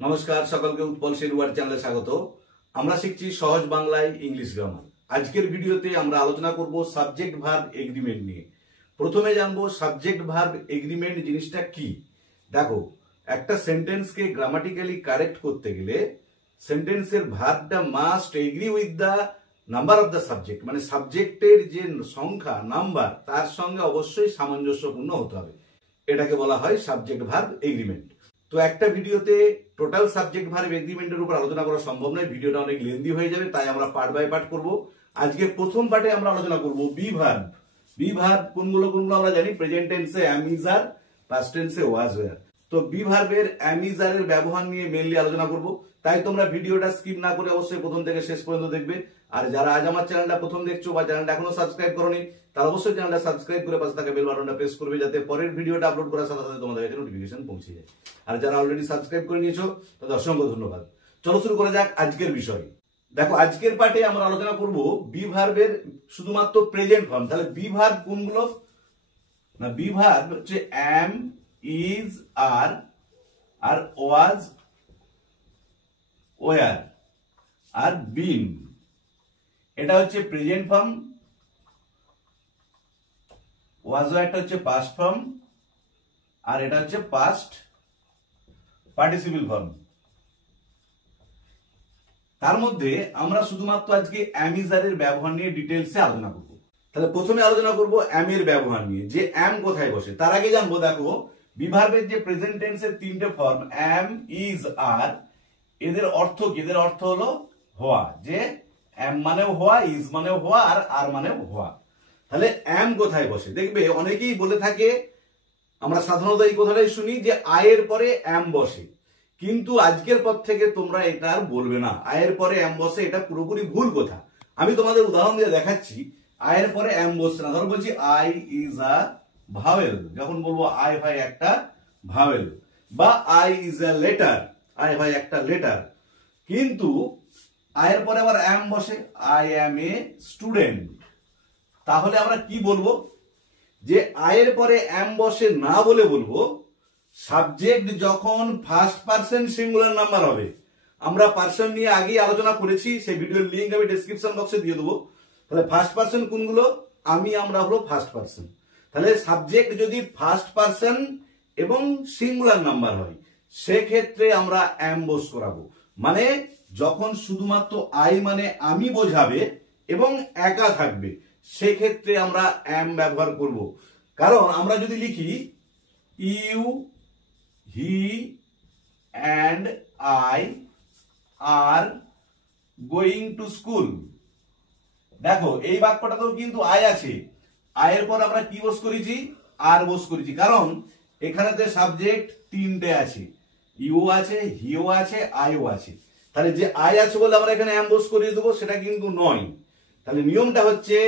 নমস্কার সকলকে উৎপল শেরওয়ার চ্যানেলে স্বাগত। আমরা শিখছি সহজ বাংলায় ইংলিশ গ্রামার। আজকের ভিডিওতে আমরা আলোচনা করব সাবজেক্ট ভার্ব এগ্রিমেন্ট নিয়ে। প্রথমে জানবো সাবজেক্ট ভার্ব এগ্রিমেন্ট জিনিসটা কি। দেখো, একটা সেন্টেন্সকে গ্রামাটিক্যালি কারেক্ট করতে গেলে সেন্টেন্সের ভার্বটা must agree with the number of the subject, মানে সাবজেক্টের যে সংখ্যা নাম্বার তার সঙ্গে অবশ্যই সামঞ্জস্যপূর্ণ হতে হবে। এটাকে বলা হয় সাবজেক্ট ভার্ব এগ্রিমেন্ট। তো একটা ভিডিওতে টোটাল সাবজেক্ট ভার্ব এগ্রিমেন্টের উপর আলোচনা করা সম্ভব নয়, ভিডিওটা অনেক লেন্দি হয়ে যাবে, তাই আমরা পার্ট বাই পার্ট করব। আজকে প্রথম পার্টে আমরা আলোচনা করব বি ভার্ব। বি ভার্ব কোনগুলো আমরা জানি, প্রেজেন্ট টেন্সে অ্যাম ইজ আর, পাস্ট টেন্সে ওয়াজ ওয়্যার। তো বি ভার্বের অ্যাম ইজ আর এর ব্যবহার নিয়ে মেইনলি আলোচনা করব, তাই তোমরা ভিডিওটা স্কিপ না করে অবশ্যই প্রথম থেকে শেষ পর্যন্ত দেখবে। আর যারা আজ আমার চ্যানেলটা প্রথম দেখছো বা চ্যানেলটা এখনো সাবস্ক্রাইব করোনি, তারা অবশ্যই চ্যানেলটা সাবস্ক্রাইব করে পাশে থাকা বেল বাটনটা প্রেস করবে, যাতে পরের ভিডিওটা আপলোড করার সাথে সাথে তোমাদের কাছে নোটিফিকেশন পৌঁছে যায়। আর যারা অলরেডি সাবস্ক্রাইব করে নিয়েছো তাদের অসংখ্য ধন্যবাদ। চলো শুরু করা যাক আজকের বিষয়। দেখো, আজকের পার্টে আমরা আলোচনা করব বি ভার্বের শুধুমাত্র প্রেজেন্ট ফর্ম। তাহলে বি ভার্ব কোনগুলো না? বি ভার্ব হচ্ছে অ্যাম, is, R, R was, war, আর বিন। এটা হচ্ছে প্রেজেন্ট ফর্ম, ওয়াজ ওয়ারটা হচ্ছে পাস্ট ফর্ম, আর এটা হচ্ছে পাস্ট পার্টিসিপল ফর্ম। তার মধ্যে আমরা শুধুমাত্র আজকে অ্যাম ইজ আর এর ব্যবহার নিয়ে ডিটেইলসে আলোচনা করব। তাহলে প্রথমে আলোচনা করব অ্যাম এর ব্যবহার নিয়ে, যে অ্যাম কোথায় বসে। তার আগে জানবো, দেখো বি ভার্বের যে প্রেজেন্ট টেন্সের তিনটে ফর্ম অ্যাম, ইজ, আর, এদের অর্থ কি? এদের অর্থ হলো হওয়া। যে অ্যাম মানেও হওয়া, ইজ মানেও হওয়া, আর আর মানেও হওয়া। তাহলে অ্যাম কোথায় বসে? দেখবে অনেকেই বলে থাকে, আমরা সাধারণত এই কথাটাই শুনি যে আয়ের পরে অ্যাম বসে, কিন্তু আজকের পর থেকে তোমরা এটা আর বলবে না আয়ের পরে অ্যাম বসে। এটা পুরোপুরি ভুল কথা। আমি তোমাদের উদাহরণ দিয়ে দেখাচ্ছি। আয়ের পরে অ্যাম বসছে না। ধরো বলছি আই ইজ আ ভাওয়েল, যখন বলবো আই ভাই একটা ভাওয়েল, বা I is a letter, I ভাই একটা লেটার, কিন্তু আয়ের পরে আবার অ্যাম বসে, আই অ্যাম এ স্টুডেন্ট। তাহলে আমরা কি বলবো? যে আয়ের পরে অ্যাম বসে না বলে বলবো সাবজেক্ট যখন ফার্স্ট পারসন সিঙ্গুলার নাম্বার হবে। আমরা পারসন নিয়ে আগেই আলোচনা করেছি, সেই ভিডিওর লিংক আমি ডেসক্রিপশন বক্সে দিয়ে দেবো। তাহলে ফার্স্ট পারসন কোনগুলো? আমি, আমরা হলো ফার্স্ট পারসন। তাহলে সাবজেক্ট যদি ফার্স্ট পারসন এবং সিঙ্গুলার নাম্বার হয়, সেক্ষেত্রে আমরা অ্যাম বস করাবো। মানে যখন শুধুমাত্র আই মানে আমি বোঝাবে এবং একা থাকবে, সেক্ষেত্রে আমরা অ্যাম ব্যবহার করব। কারণ আমরা যদি লিখি you, he and I are going to school, দেখো এই বাক্যটাতেও কিন্তু আই আছে। আয়ের পর আমরা কি বস করেছি? আর বস করেছি। কারণ এখানেতে সাবজেক্ট তিনটে আছে, ইউ আছে, হিও আছে, আইও আছে। তাহলে যে আই আছে বলে আমরা এখানে অ্যাম বস করিয়ে দেবো, সেটা কিন্তু নয়। তাহলে নিয়মটা হচ্ছে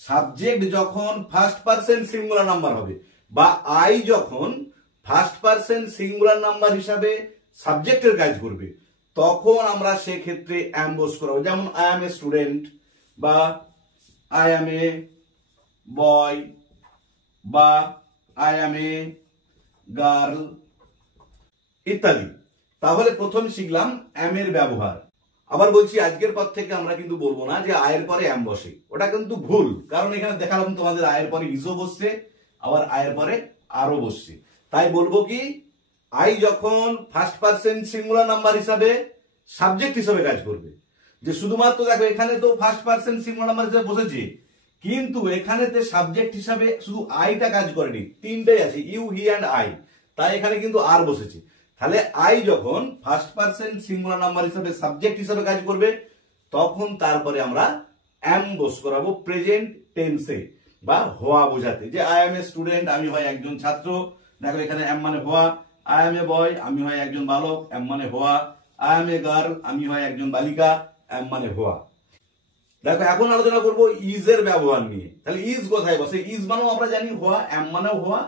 সাবজেক্ট যখন ফার্স্ট পারসন সিঙ্গুলার নাম্বার হবে, বা আই যখন ফার্স্ট পারসন সিঙ্গুলার নাম্বার হিসাবে সাবজেক্টের কাজ করবে, তখন আমরা সেক্ষেত্রে অ্যাম বস করাবো। যেমন আই অ্যাম এ স্টুডেন্ট, বা আই অ্যাম এ বয়, বা আই অ্যাম এ গার্ল ইত্যাদি। তাহলে প্রথম শিখলাম অ্যাম এর ব্যবহার। আবার বলছি, আজকের পর থেকে আমরা কিন্তু বলবো না যে আয়ের পরে অ্যাম বসে, ওটা কিন্তু ভুল। কারণ এখানে দেখালাম তোমাদের আয়ের পরে ইজও বসছে, আবার আয়ের পরে আরও বসছে। তাই বলবো কি, আই যখন ফার্স্ট পারসন সিঙ্গুলার নাম্বার হিসাবে সাবজেক্ট হিসাবে কাজ করবে, যে শুধুমাত্র দেখো এখানে তো ফার্স্ট পারসন সিঙ্গুলার নাম্বার হিসাবে বসেছে, কিন্তু এখানেতে সাবজেক্ট হিসাবে শুধু আইটা কাজ করেনি, তিনটাই আছে, ইউ, হি অ্যান্ড আই। তাই এখানে কিন্তু আর বসেছে। তাহলে আই যখন ফার্স্ট পারসন সিঙ্গুলার নাম্বার হিসাবে সাবজেক্ট হিসাবে কাজ করবে, তখন তারপরে আমরা অ্যাম বস করাবো প্রেজেন্ট টেন্সে, বা হওয়া বোঝাতে। যে আই এম এ স্টুডেন্ট, আমি হয় একজন ছাত্র, দেখো এখানে অ্যাম মানে হওয়া। আই এম এ বয়, আমি হয় একজন বালক, অ্যাম মানে হওয়া। আই এম এ গার্ল, আমি হয় একজন বালিকা, অ্যাম মানে হওয়া। দেখো এখন আলোচনা করবো ইজ এর ব্যবহার নিয়ে। তাহলে ইজ কোথায় বসে? ইজ মানেও আমরা জানি হওয়া, অ্যাম মানেও হওয়া,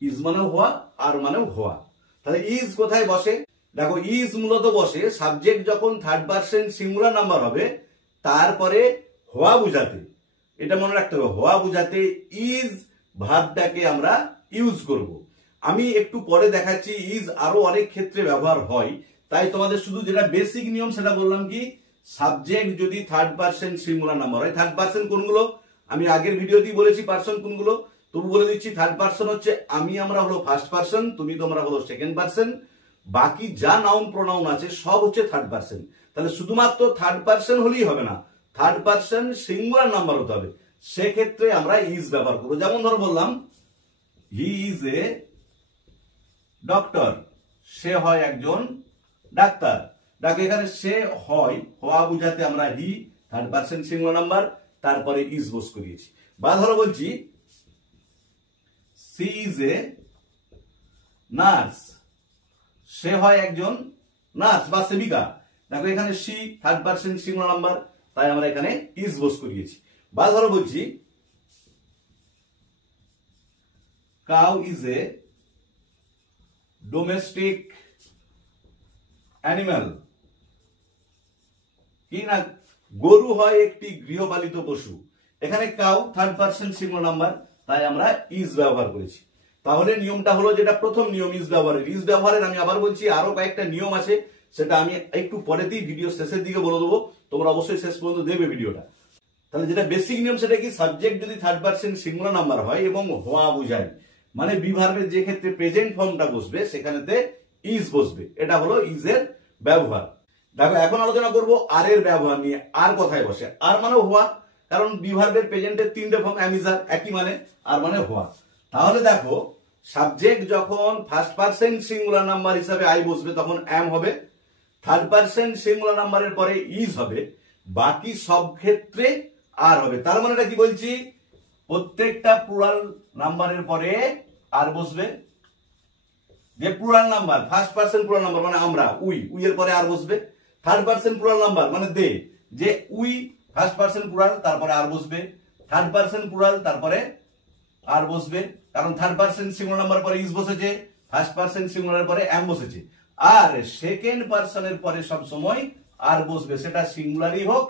ইজ মানেও হওয়া, আর মানেও হওয়া। তাহলে ইজ কোথায় বসে? দেখো ইজ মূলত বসে সাবজেক্ট যখন থার্ড পারসন সিঙ্গুলার নাম্বার হবে, তারপরে হওয়া বুঝাতে। এটা মনে রাখতে হবে, হওয়া বুঝাতে ইজ ভার্বটাকে আমরা ইউজ করব। আমি একটু পরে দেখাচ্ছি ইজ আরো অনেক ক্ষেত্রে ব্যবহার হয়, তাই তোমাদের শুধু যেটা বেসিক নিয়ম সেটা বললাম কি, সাবজেক্ট যদি থার্ড পার্সন সিঙ্গুলার নাম্বার হয়, থার্ড পার্সন কোনগুলো আমি আগের ভিডিওতেই বলেছি পার্সন কোনগুলো, তবু বলে দিচ্ছি। থার্ড পার্সন হচ্ছে আমি, আমরা হলো ফার্স্ট পার্সন, তুমি তোমরা হলো সেকেন্ড পার্সন, বাকি যা নাউন প্রোনাউন আছে সব হচ্ছে থার্ড পার্সন। তাহলে শুধুমাত্র থার্ড পার্সন হলেই হবে না, থার্ড পার্সন সিঙ্গুলার নাম্বার হতে হবে, সেক্ষেত্রে আমরা ইজ ব্যবহার করবো। যেমন ধরো বললাম হি ইজ এ ডক্টর, সে হয় একজন ডাক্তার। দেখো এখানে সে হয়, হওয়া বুঝাতে আমরা he third person singular number, তারপরে ইজ বস করিয়েছি। বা ধরো বলছি সি ইজ এ নার্স, সে হয় একজন নার্স বা সেবিকা। দেখো এখানে she third person singular number, তাই আমরা এখানে ইজ বস করিয়েছি। বা ধরো বলছি cow is a domestic animal, কি না, গরু হয় একটি গৃহপালিত পশু। এখানে cow third person singular number, তাই আমরা ইজ ব্যবহার করেছি। তাহলে নিয়মটা হলো যেটা প্রথম নিয়ম ইজ ব্যবহারের। ইজ ব্যবহারের আমি আবার বলছি আরো কয়েকটা নিয়ম আছে, সেটা আমি একটু পরেতেই ভিডিও শেষের দিকে বলে দেবো, তোমরা অবশ্যই শেষ পর্যন্ত দেখবে ভিডিওটা। তাহলে যেটা বেসিক নিয়ম সেটা কি, সাবজেক্ট যদি থার্ড পার্সন সিঙ্গুলার নাম্বার হয় এবং হওয়া বুঝায়, মানে বি ভার্বের যে ক্ষেত্রে প্রেজেন্ট ফর্মটা বসবে সেখানেতে ইজ বসবে, এটা হলো ইজ এর ব্যবহার। দেখো এখন আলোচনা করব আর এর ব্যবহার নিয়ে। আর কোথায় বসে, আর মানে হওয়া, কারণ বি ভার্বের প্রেজেন্টের তিনটে ফর্ম অ্যাম ইজ আর, একই মানে, আর মানে হওয়া। তাহলে দেখো সাবজেক্ট যখন ফার্স্ট পার্সন সিঙ্গুলার নাম্বার হিসাবে আই বসবে তখন অ্যাম হবে, থার্ড পার্সন সিঙ্গুলার নাম্বারের পরে ইজ হবে, বাকি সব ক্ষেত্রে আর হবে। তার মানে এটা কি বলছি, প্রত্যেকটা প্লুরাল নাম্বারের পরে আর বসবে। যে plural number first person plural number মানে আমরা, উই, উই এর পরে আর বসবে। থার্ড পার্সন প্লুরাল নাম্বার মানে দে, যে উই ফার্স্ট পার্সন প্লুরাল তারপরে আর বসবে, থার্ড পার্সন প্লুরাল তারপরে আর বসবে, কারণ থার্ড পার্সন সিঙ্গুলার নাম্বার পরে ইজ বসেছে, ফার্স্ট পার্সন সিঙ্গুলার পরে অ্যাম বসেছে। আর সেকেন্ড পার্সনের পরে সব সময় আর বসবে, সেটা সিঙ্গুলারই হোক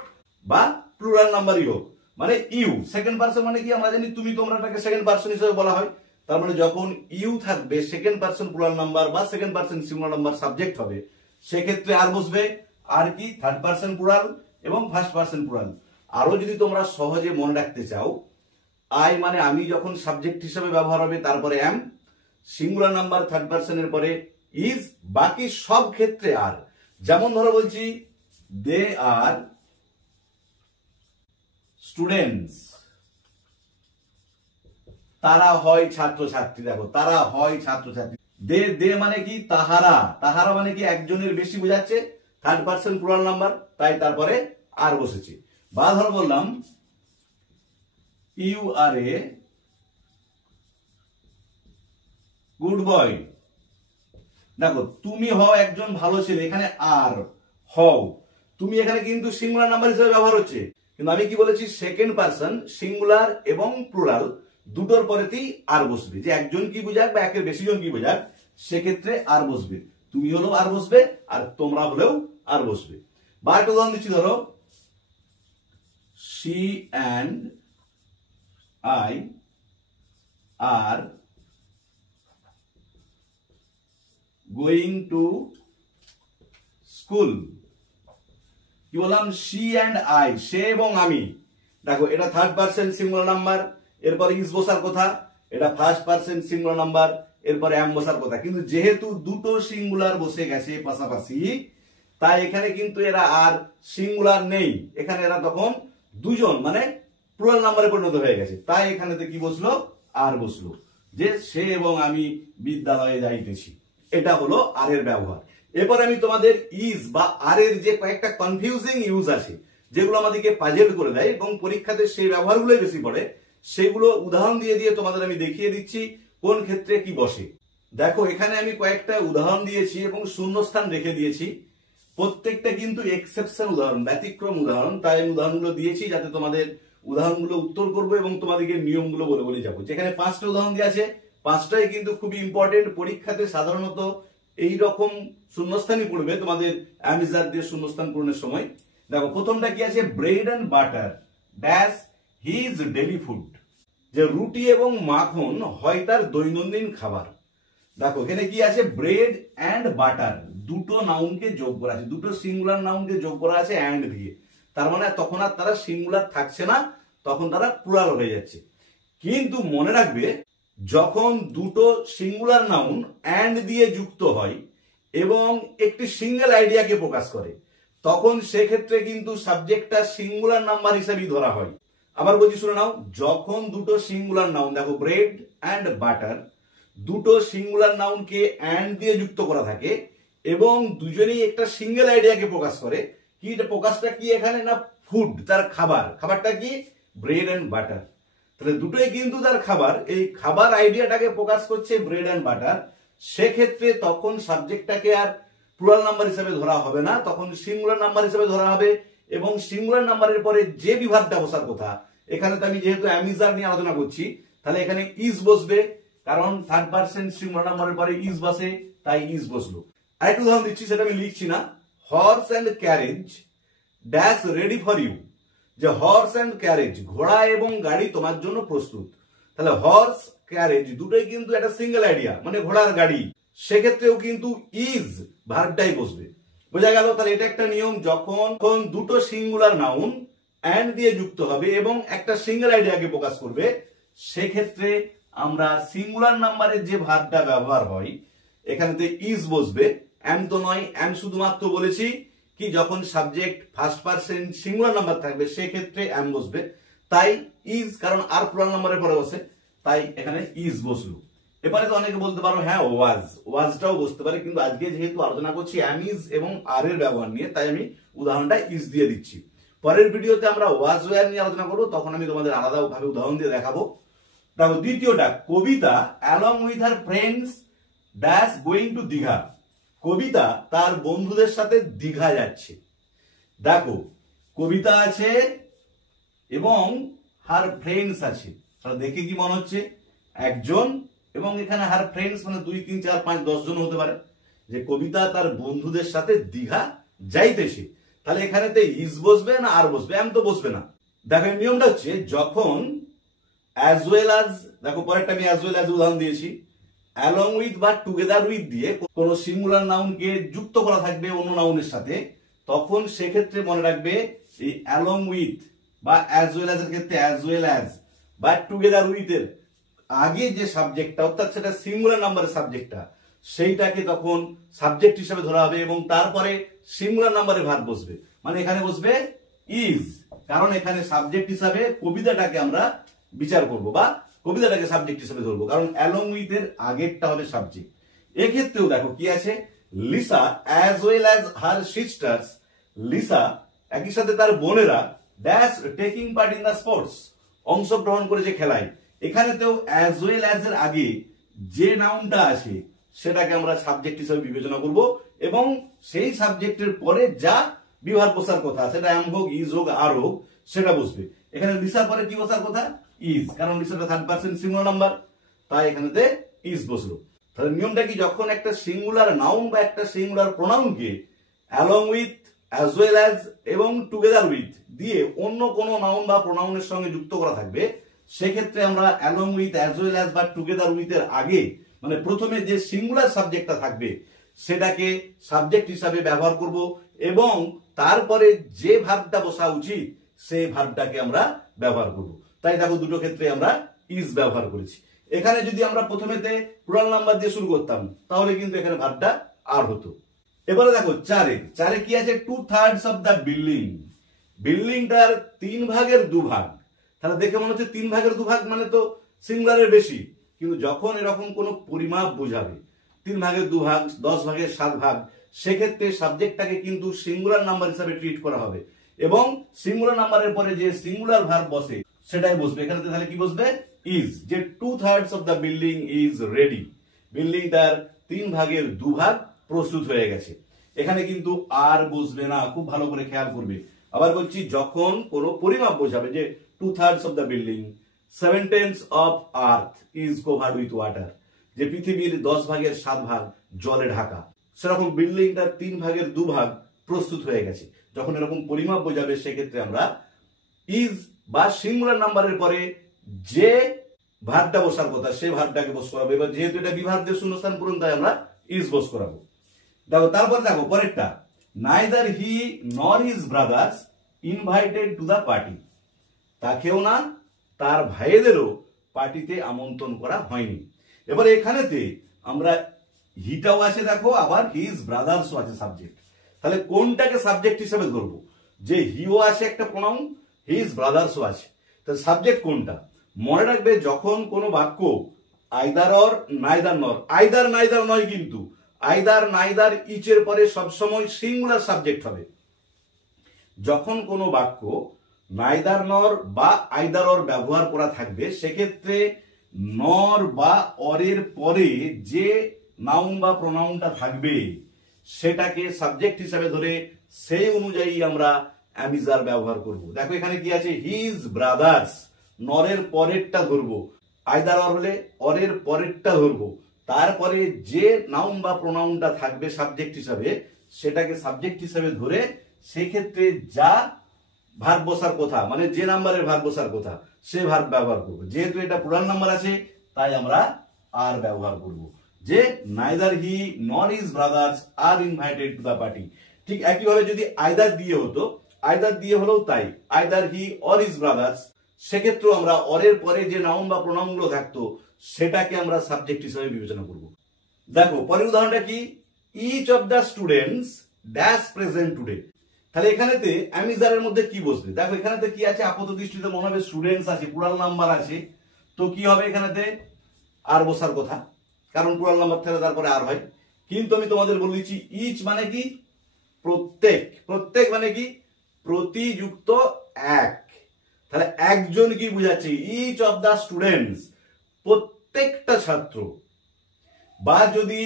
বা প্লুরাল নাম্বারই হোক। মানে ইউ সেকেন্ড পার্সন মানে কি, আমরা জানি তুমি তোমরাটাকে সেকেন্ড পার্সন হিসেবে বলা হয়। তার মানে যখন ইউ থাকবে সেকেন্ড পার্সন প্লুরাল নাম্বার বা second person singular number subject হবে, সেক্ষেত্রে আর বসবে। আর কি, থার্ড পার্সন প্লুরাল এবং ফার্স্ট পার্সন প্লুরাল। আরো যদি তোমরা সহজে মনে রাখতে চাও, আই মানে আমি যখন সাবজেক্ট হিসেবে ব্যবহার হবে, তারপরে অ্যাম, সিঙ্গুলার নাম্বার থার্ড পার্সনের পরে ইজ, বাকি সব ক্ষেত্রে আর। যেমন ধরো বলছি দে আর স্টুডেন্টস, তারা হয় ছাত্রছাত্রী। দেখো তারা হয় ছাত্রছাত্রী, দে দে মানে কি তাহারা, তাহারা মানে কি একজনের বেশি বোঝাচ্ছে, থার্ড পার্সন প্লুরাল নাম্বার, তাই তারপরে আর বসেছে। বা ধরো বললাম you R a good boy, দেখো তুমি হও একজন ভালো ছেলে, এখানে আর হও, তুমি এখানে কিন্তু সিঙ্গুলার নাম্বার হিসেবে ব্যবহার হচ্ছে, কিন্তু আমি কি বলেছি সেকেন্ড পার্সন সিঙ্গুলার এবং প্লুরাল দুটোর পরেতেই আর বসবে, যে একজন কি বোঝাক বা একের বেশি জন কি বোঝাক সেক্ষেত্রে আর বসবে, তুমি হলেও আর বসবে আর তোমরা হলেও আর বসবে। বা একটা উদাহরণ দিচ্ছি, ধরো she and I are going to school। কি বললাম, she and I, সে এবং আমি। দেখো এটা থার্ড পার্সন সিঙ্গুলার নাম্বার, এরপরে ইজ বসার কথা, এটা ফার্স্ট পার্সন সিঙ্গুলার নাম্বার, এরপরে অ্যাম বসার কথা। কিন্তু যেহেতু দুটো সিঙ্গুলার বসে গেছে পাশাপাশি, তাই এখানে কিন্তু এরা আর সিঙ্গুলার নেই, এখানে এরা তখন দুজন মানে প্লুরাল নাম্বারে পরিণত হয়ে গেছে, তাই এখানেতে কি বসলো, আর বসলো, যে সে এবং আমি বিদ্যালয়ে যাইতেছি। এটা হলো আর এর ব্যবহার। এরপর আমি তোমাদের ইজ বা আর এর যে কয়েকটা কনফিউজিং ইউজ আছে, যেগুলো আমাদেরকে পাজেল করে দেয় এবং পরীক্ষাতে সেই ব্যবহারগুলোই বেশি পড়ে, সেগুলো উদাহরণ দিয়ে দিয়ে তোমাদের আমি দেখিয়ে দিচ্ছি কোন ক্ষেত্রে কি বসে। দেখো এখানে আমি কয়েকটা উদাহরণ দিয়েছি এবং শূন্যস্থান রেখে দিয়েছি, প্রত্যেকটা কিন্তু এক্সেপশন উদাহরণ, ব্যতিক্রম উদাহরণ, তাই আমি উদাহরণগুলো দিয়েছি যাতে তোমাদের উদাহরণগুলো উত্তর করবো এবং তোমাদেরকে নিয়মগুলো বলে বলে যাবো। যেখানে 5টা উদাহরণ দেওয়া আছে, 5টাই কিন্তু খুবই ইম্পর্টেন্ট, পরীক্ষাতে সাধারণত এই রকম শূন্যস্থানই পড়বে তোমাদের অ্যামিজার দিয়ে শূন্যস্থান পূরণের সময়। দেখো প্রথমটা কি আছে, bread and butter dash his daily food, যে রুটি এবং মাখন হয় তার দৈনন্দিন খাবার। দেখো এখানে কি আছে, ব্রেড অ্যান্ড বাটার, দুটো নাউনকে যোগ করা আছে, দুটো সিঙ্গুলার নাউনকে যোগ করা আছে অ্যান্ড দিয়ে। তার মানে তখন আর তারা সিঙ্গুলার থাকছে না, তখন তারা প্লুরাল হয়ে যাচ্ছে। কিন্তু মনে রাখবে, যখন দুটো সিঙ্গুলার নাউন অ্যান্ড দিয়ে যুক্ত হয় এবং একটি সিঙ্গেল আইডিয়াকে প্রকাশ করে, তখন সেক্ষেত্রে কিন্তু সাবজেক্টটা সিঙ্গুলার নাম্বার হিসেবেই ধরা হয়। আবার বলছি শুনে নাও, যখন দুটো সিঙ্গুলার নাউন, দেখো ব্রেড অ্যান্ড বাটার, দুটো সিঙ্গুলার নাউনকে অ্যান্ড দিয়ে যুক্ত করা থাকে এবং দুজনেই একটা সিঙ্গেল আইডিয়াকে প্রকাশ করে, কি এটা প্রকাশটা কি এখানে, না ফুড, তার খাবার। খাবারটা কি, ব্রেড অ্যান্ড বাটার। তাহলে দুটোই কিন্তু তার খাবার, এই খাবার আইডিয়াটাকে প্রকাশ করছে ব্রেড অ্যান্ড বাটার। সেক্ষেত্রে তখন সাবজেক্টটাকে আর প্লুরাল নাম্বার হিসেবে ধরা হবে না, তখন সিঙ্গুলার নাম্বার হিসেবে ধরা হবে। এবং সিঙ্গুলার নাম্বারের পরে যে বিভাগটা বসার কথা, এখানে তো আমি যেহেতু অ্যামিজার নিয়ে আলোচনা করছি, তাহলে এখানে ইজ বসবে, কারণ থার্ড পারসন সিঙ্গুলার নাম্বারের পরে ইজ বসে, তাই ইজ বসলো। আরেকটু উদাহরণ দিচ্ছি, সেটা আমি লিখছি না। Horse and carriage dash ready for you, যে হর্স অ্যান্ড ক্যারেজ, ঘোড়া এবং গাড়ি তোমার জন্য প্রস্তুত। তাহলে হর্স ক্যারেজ দুটোই কিন্তু একটা সিঙ্গেল আইডিয়া, মানে ঘোড়ার গাড়ি, সেক্ষেত্রেও কিন্তু ইজ ভার্বটাই বসবে। বোঝা গেল? তাহলে এটা একটা নিয়ম, যখন দুটো সিঙ্গুলার নাউন অ্যান্ড দিয়ে যুক্ত হবে এবং একটা সিঙ্গেল আইডিয়াকে প্রকাশ করবে, সেক্ষেত্রে আমরা সিঙ্গুলার নাম্বারের যে ভার্বটা ব্যবহার হয় এখানেতে ইজ বসবে, এম তো নয়। এম শুধুমাত্র বলেছি কি যখন subject first person singular number থাকবে সেক্ষেত্রে এম বসবে, তাই ইজ, কারণ আর প্লুরাল নাম্বারের পরে বসে, তাই এখানে ইজ বসলো। এবারে তো অনেকে বলতে পারো হ্যাঁ ওয়াজ, ওয়াজটাও বসতে পারে, কিন্তু আজকে যেহেতু আলোচনা করছি এম ইজ এবং আর এর ব্যবহার নিয়ে, তাই আমি উদাহরণটা ইজ দিয়ে দিচ্ছি। পরের ভিডিওতে আমরা ওয়াজ ওয়্যার নিয়ে আলোচনা করবো, তখন আমি তোমাদের আলাদা ভাবে উদাহরণ দিয়ে দেখাবো। দেখো দ্বিতীয়টা, Kabita along with her friends dash going to Digha, Kabita তার বন্ধুদের সাথে দীঘা যাচ্ছে। দেখো কবিতা আছে এবং হার ফ্রেন্ডস আছে, তাহলে দেখে কি মনে হচ্ছে, একজন, এবং এখানে হার ফ্রেন্ডস মানে 2, 3, 4, 5, 10 জন হতে পারে, যে কবিতা তার বন্ধুদের সাথে দীঘা যাইতেছে। তাহলে এখানেতে ইজ বসবে না আর বসবে, এম তো বসবে না। দেখো নিয়মটা হচ্ছে, যখন অ্যাজ ওয়েল অ্যাজ, দেখো পরেরটা আমি অ্যাজ ওয়েল অ্যাজ উদাহরণ দিয়েছি, অ্যালং উইথ বা টুগেদার উইথ দিয়ে কোন সিঙ্গুলার নাউনকে যুক্ত করা থাকবে অন্য নাউনের সাথে, তখন সেক্ষেত্রে মনে রাখবে এই অ্যালং উইথ বা অ্যাজ ওয়েল অ্যাজ এর ক্ষেত্রে অ্যাজ ওয়েল অ্যাজ বা টুগেদার উইথ এর আগে যে সাবজেক্টটা, অর্থাৎ সেটা সিঙ্গুলার নাম্বারের সাবজেক্টটা, সেইটাকে তখন সাবজেক্ট হিসেবে ধরা হবে এবং তারপরে সিঙ্গুলার নাম্বারে ভার্ব বসবে, মানে এখানে বসবে ইজ, কারণ এখানে সাবজেক্ট হিসাবে কবিতাটাকে আমরা বিচার করব বা কবিতাটাকে সাবজেক্ট হিসেবে ধরবো, কারণ অ্যালং উইথ এর আগেরটা হবে সাবজেক্ট। এক্ষেত্রেও দেখো কি আছে, Lisa as well as her sisters, Lisa একই সাথে তার বোনেরা dash taking part in the sports, অংশগ্রহণ করেছে খেলায়। এখানেতেও অ্যাজ ওয়েল অ্যাজ এর আগে যে নাউনটা আছে সেটাকে আমরা সাবজেক্ট হিসেবে বিবেচনা করব এবং সেই সাবজেক্টের পরে যা বিভাগ বসার কথা, সেটা এম হোক, ইজ হোক, আর হোক, সেটা বসবে। এখানে লিসার পরে কি বসার কথা, ইজ, কারণ লিসাটা থার্ড পারসন সিঙ্গুলার নাম্বার, তাই এখানেতে ইজ বসলো। তাহলে নিয়মটা কি, যখন একটা সিঙ্গুলার নাউন বা একটা সিঙ্গুলার প্রোনাউনকে along with, as well as এবং টুগেদার উইথ দিয়ে অন্য কোনো নাউন বা প্রোনাউনের সঙ্গে যুক্ত করা থাকবে, সেক্ষেত্রে আমরা along with, as well as বা টুগেদার উইথ এর আগে, মানে প্রথমে যে সিঙ্গুলার সাবজেক্টটা থাকবে সেটাকে সাবজেক্ট হিসাবে ব্যবহার করব এবং তারপরে যে ভার্বটা বসা উচিত সেই ভার্বটাকে আমরা ব্যবহার করব। তাই দেখো দুটো ক্ষেত্রে আমরা ইজ ব্যবহার করেছি। এখানে যদি আমরা প্রথমেতে প্লুরাল নাম্বার দিয়ে শুরু করতাম তাহলে কিন্তু এখানে ভার্বটা আর হতো। এবারে দেখো চারে কি আছে, 2/3 অফ দ্য বিল্ডিং, বিল্ডিংটার 3 ভাগের 2 ভাগ। তাহলে দেখে মনে হচ্ছে 3 ভাগের 2 ভাগ মানে তো সিঙ্গুলারের বেশি, কিন্তু যখন এরকম কোনো পরিমাপ বোঝাবে 3 ভাগের 2 ভাগ, 10 ভাগের 7 ভাগ, সেক্ষেত্রে সাবজেক্টটাকে কিন্তু সিঙ্গুলার নাম্বার হিসাবে ট্রিট করা হবে এবং সিঙ্গুলার নাম্বারের পরে যে সিঙ্গুলার ভার্ব বসে সেটাই বসবে। এখানে তাহলে কি বসবে, ইজ, যে 2/3 of the building is ready, বিল্ডিংটার 3 ভাগের 2 ভাগ প্রস্তুত হয়ে গেছে। এখানে কিন্তু আর বসবে না, খুব ভালো করে খেয়াল করবে। আবার বলছি, যখন কোনো পরিমাপ বোঝাবে যে 2/3 of the building 7/10 of earth is covered with water, যে পৃথিবীর 10 ভাগের 7 ভাগ জলে ঢাকা, সেরকম বিল্ডিংটার 3 ভাগের 2 ভাগ প্রস্তুত হয়ে গেছে। যখন এরকম পরিমাপ বোঝাবে সেক্ষেত্রে আমরা ইজ বা সিঙ্গুলার নাম্বারের পরে যে ভার্বটা বসার কথা, সেই ভার্বটাকে বস করাবো। এবার যেহেতু এটা বিভাজ্যের শূন্যস্থান পূরণ, তাই আমরা ইজ বস করাবো। দেখো তারপর দেখো পরেরটা, neither he nor his brothers invited to the party. তাকেও না তার ভাইদেরও পার্টিতে আমন্ত্রণ করা হয়নি। এবার এখানেতে আমরা হিটাও আছে দেখো, আবার হিজ ব্রাদার্সও আছে সাবজেক্ট। তাহলে কোনটাকে সাবজেক্ট হিসেবে ধরবো? যে হিও আছে একটা প্রোনাউন, হিজ ব্রাদার্সও আছে, তাহলে সাবজেক্ট কোনটা? মনে রাখবে যখন কোনো বাক্য আইদার অর নাইদার নর, আইদার নাইদার নয় কিন্তু, আইদার নাইদার ইচের পরে সবসময় সিঙ্গুলার সাবজেক্ট হবে। যখন কোনো বাক্য নাইদার নর বা আইদার অর ব্যবহার করা থাকবে, সেক্ষেত্রে নর বা অরের পরে যে নাউন বা প্রোনাউনটা থাকবে সেটাকে সাবজেক্ট হিসাবে ধরে সেই অনুযায়ী আমরা অ্যামিজার ব্যবহার করব। দেখো এখানে কি আছে, হিজ ব্রাদার্স, নরের পরেরটা ধরবো, আইদার অর হলে অরের পরেরটা ধরবো, তারপরে যে নাউন বা প্রোনাউনটা থাকবে সাবজেক্ট হিসাবে সেটাকে সাবজেক্ট হিসাবে ধরে সেক্ষেত্রে যা ভার্ব বসার কথা, মানে যে নাম্বারের ভার্ব বসার কথা সে ভার্ব ব্যবহার করবো। যেহেতু এটা প্লুরাল নাম্বার আছে তাই আমরা আর ব্যবহার করব। যে neither he nor his brothers are invited to the party. ঠিক একইভাবে যদি আইদার দিয়ে হতো, আইদার দিয়ে হলেও তাই, either he or his brothers, সেক্ষেত্রেও আমরা অরের পরে যে নাউন বা প্রোনাউন গুলো থাকতো সেটাকে আমরা সাবজেক্ট হিসেবে বিবেচনা করব। দেখো পরের উদাহরণটা কি, each of the students dash present today. তাহলে এখানেতে অ্যামিজারের মধ্যে কি বসবে? দেখো এখানেতে কি আছে, আপাত দৃষ্টিতে মনে হবে স্টুডেন্টস আছে, প্লুরাল নাম্বার আছে, তো কি হবে এখানেতে আর বসার কথা, কারণ প্লুরাল নাম্বার থেকে তারপরে আর হয়। কিন্তু আমি তোমাদের বলে দিচ্ছি, ইচ মানে কি প্রত্যেক, প্রত্যেক মানে কি প্রতিযুক্ত এক, তাহলে একজন কি বুঝাচ্ছে, ইচ অফ দা স্টুডেন্টস প্রত্যেকটা ছাত্র। বা যদি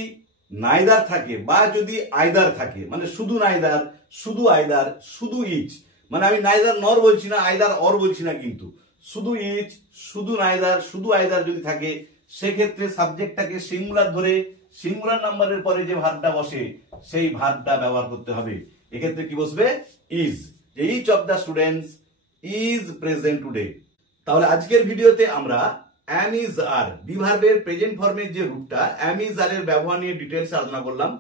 নাইদার থাকে বা যদি আইদার থাকে, মানে শুধু নাইদার, শুধু আইদার, শুধু ইচ, মানে আমি নাইদার নর বলছি না, আইদার অর বলছি না, কিন্তু শুধু ইচ, শুধু নাইদার, শুধু আইদার যদি থাকে সেক্ষেত্রে সাবজেক্টটাকে সিঙ্গুলার ধরে সিঙ্গুলার নাম্বারের পরে যে ভার্বটা বসে সেই ভার্বটা ব্যবহার করতে হবে। এক্ষেত্রে কি বসবে, ইজ, যে each of the students is present today. তাহলে আজকের ভিডিওতে আমরা am is are বিভার্বের প্রেজেন্ট ফর্মের যে রূপটা am is are এর ব্যবহার নিয়ে ডিটেইলস আলোচনা করলাম।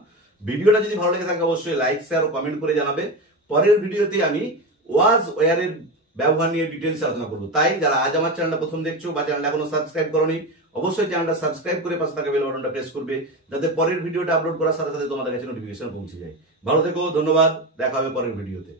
ভিডিওটা যদি ভালো লেগে থাকে অবশ্যই লাইক, শেয়ার ও কমেন্ট করে জানাবে। পরের ভিডিওতে আমি ওয়াজ ওয়্যার এর ব্যবহার নিয়ে ডিটেইলস আলোচনা করব। তাই যারা আজ আমার চ্যানেলটা প্রথম দেখছো বা চ্যানেলটা এখনো সাবস্ক্রাইব করোনি, অবশ্যই চ্যানেলটা সাবস্ক্রাইব করে পাশে থাকা বেল বাটনটা প্রেস করবে, যাতে পরের ভিডিওটা আপলোড করার সাথে সাথে তোমাদের কাছে নোটিফিকেশন পৌঁছে যায়। ভালো থেকো, ধন্যবাদ, দেখা হবে পরের ভিডিওতে।